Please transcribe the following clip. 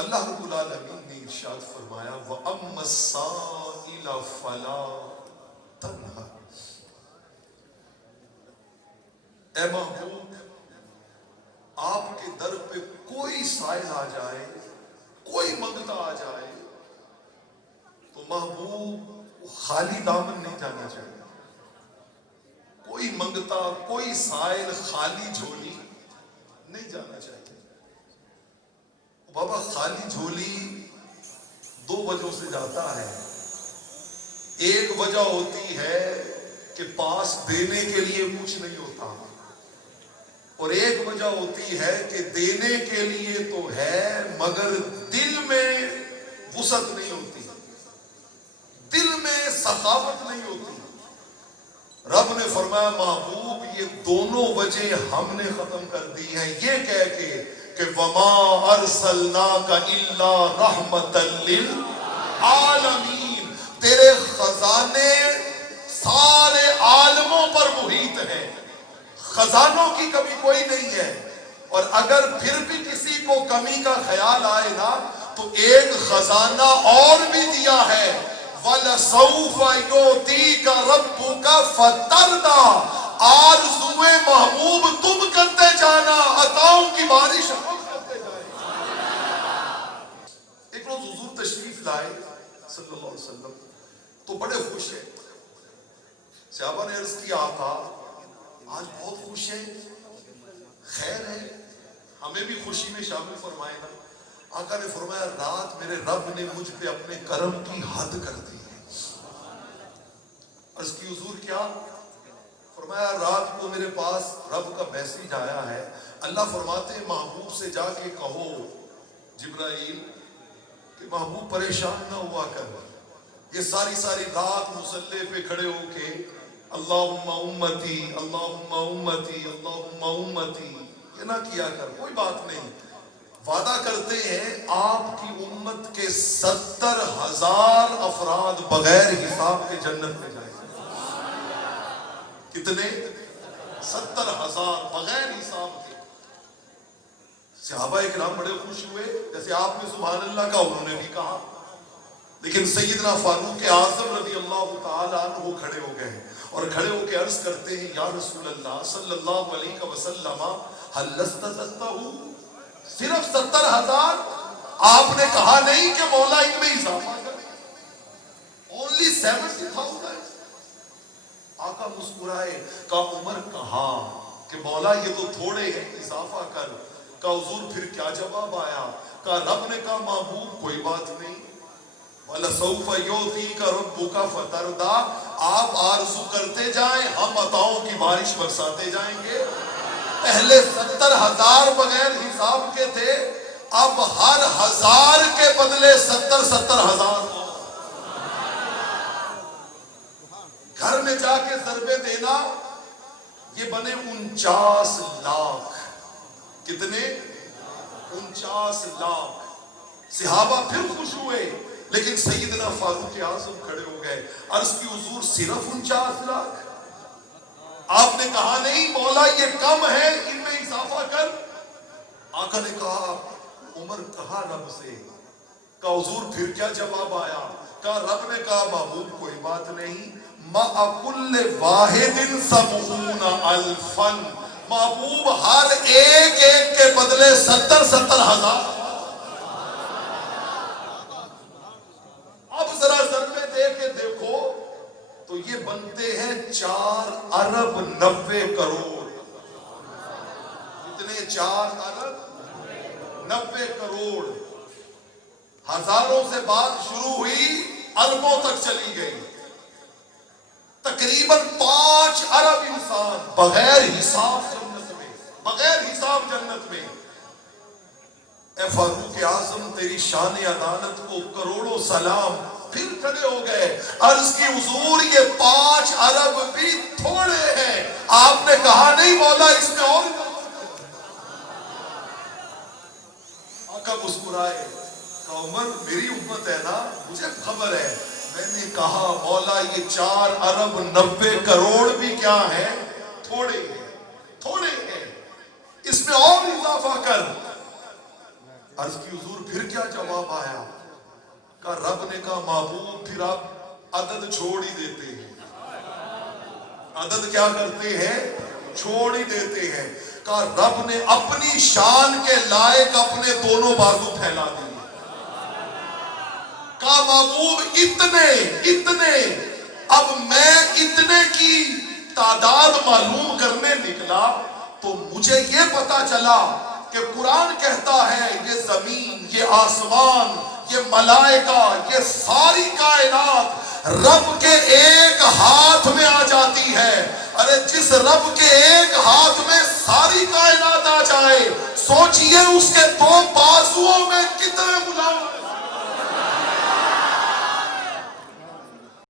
اللہ رب العالمین نے ارشاد فرمایا وَأَمَّا السَّائِلَ فَلَا تَنْهَرْ، اے محبوب آپ کے در پہ کوئی سائل آ جائے، کوئی منگتا آ جائے تو محبوب خالی دامن نہیں جانا چاہیے. کوئی منگتا، کوئی سائل خالی جھولی نہیں جانا چاہیے. بابا خالی جھولی دو وجہوں سے جاتا ہے. ایک وجہ ہوتی ہے کہ پاس دینے کے لیے کچھ نہیں ہوتا، اور ایک وجہ ہوتی ہے کہ دینے کے لیے تو ہے مگر دل میں وسعت نہیں ہوتی، دل میں سخاوت نہیں ہوتی. رب نے فرمایا محبوب یہ دونوں وجہ ہم نے ختم کر دی ہیں، یہ کہہ کے کہ وَمَا أَرْسَلْنَاكَ إِلَّا رَحْمَةً لِلْعَالَمِينَ، تیرے خزانے سارے عالموں پر محیط ہیں، خزانوں کی کمی کوئی نہیں ہے. اور اگر پھر بھی کسی کو کمی کا خیال آئے نا تو ایک خزانہ اور بھی دیا ہے، وَلَسَوْفَ يُعْطِيكَ رَبُّكَ فَتَرْضَىٰ، آرزوئے محبوب تم کرتے جانا، عطاؤں کی بارش ہم کرتے جائیں. ایک روز حضور تشریف لائے صلی اللہ علیہ وسلم تو بڑے خوش ہیں. صحابہ نے عرض کیا آقا آج بہت خوش ہیں، خیر ہے، ہمیں بھی خوشی میں شامل فرمائے نا. آقا نے فرمایا رات میرے رب نے مجھ پہ اپنے کرم کی حد کر دی ہے. عرض کی حضور کیا؟ فرمایا رات کو میرے پاس رب کا میسیج آیا ہے، اللہ فرماتے ہیں محبوب سے جا کے کہو جبرائیل کہ محبوب پریشان نہ ہوا کر، یہ ساری رات مصلی پہ کھڑے ہو کے اللہم امتی اللہم امتی اللہم امتی یہ نہ کیا کر. کوئی بات نہیں، وعدہ کرتے ہیں آپ کی امت کے 70,000 افراد بغیر حساب کے جنت میں جائیں. کتنے؟ 70,000 بغیر حساب کے. صحابہ اکرام بڑے خوش ہوئے، جیسے آپ نے سبحان اللہ کہا انہوں نے بھی کہا. لیکن سیدنا فاروق اعظم رضی اللہ تعالیٰ عنہ کھڑے ہو گئے اور کھڑے ہو کے عرض کرتے ہیں یا رسول اللہ صلی اللہ علیہ وسلم هل لستزدته، صرف 70,000؟ آپ نے کہا نہیں کہ مولا ان میں اضافہ کر، only 70,000. آقا مسکرائے، کہا عمر کہا کہ مولا یہ تو تھوڑے ہیں، اضافہ کر. کہا حضور پھر کیا جواب آیا؟ کہا رب نے کہا محبوب کوئی بات نہیں، وَلَسَوْفَ يُعْطِيكَ رَبُّكَ فَتَرْضَىٰ، آپ آرزو کرتے جائیں ہم عطاؤں کی بارش برساتے جائیں گے. پہلے 70,000 بغیر حساب کے تھے، اب ہر 1000 کے بدلے 70,000. گھر میں جا کے ضربے دینا، یہ بنے 49 لاکھ. کتنے؟ 49 لاکھ. صحابہ پھر خوش ہوئے، لیکن سیدنا فاروق اعظم کھڑے ہو گئے. عرض کی حضور صرف 49 لاکھ؟ آپ نے کہا نہیں مولا یہ کم ہے، ان میں اضافہ کر. آقا نے کہا عمر کہا رب سے. کہا حضور پھر کیا جواب آیا؟ کہا رب نے کہا محبوب کوئی بات نہیں، مَعَ كُلِّ وَاحِدٍ 70,000، محبوب ہر ایک کے بدلے 70,000. اب ذرا ضربے دے کے دیکھو تو یہ بنتے ہیں 4 ارب 90 کروڑ. کتنے؟ 4 ارب 90 کروڑ. ہزاروں سے بات شروع ہوئی، اربوں تک چلی گئی. تقریباً 5 ارب انسان بغیر حساب جنت میں، بغیر حساب جنت میں. اے فاروق اعظم تیری شان عدالت کو کروڑوں سلام. پھر کھڑے ہو گئے، عرض کی حضور یہ 5 ارب بھی تھوڑے ہیں. آپ نے کہا نہیں مولا اس میں اور. آقا مسکرائے، کہا عمر میری امت ہے نا، مجھے خبر ہے. میں نے کہا مولا یہ 4 ارب 90 کروڑ بھی کیا ہیں؟ تھوڑے ہیں، تھوڑے ہیں، اس میں اور اضافہ کر. عرض کی حضور پھر کیا جواب آیا؟ کہا رب نے کہا معبود پھر آپ عدد چھوڑ ہی دیتے ہیں، عدد کیا کرتے ہیں؟ چھوڑ ہی دیتے ہیں۔ کہا رب نے اپنی شان کے لائق اپنے دونوں بازو پھیلا دیے۔ کہا محبوب اتنے اب میں اتنے کی تعداد معلوم کرنے نکلا تو مجھے یہ پتا چلا کہ قرآن کہتا ہے یہ زمین، یہ آسمان، یہ ملائکہ، یہ ساری کائنات رب کے ایک ہاتھ میں آ جاتی ہے۔ ارے جس رب کے ایک ہاتھ میں ساری کائنات آ جائے، سوچئے اس کے دو بازوؤں میں کتنے ملاوٹ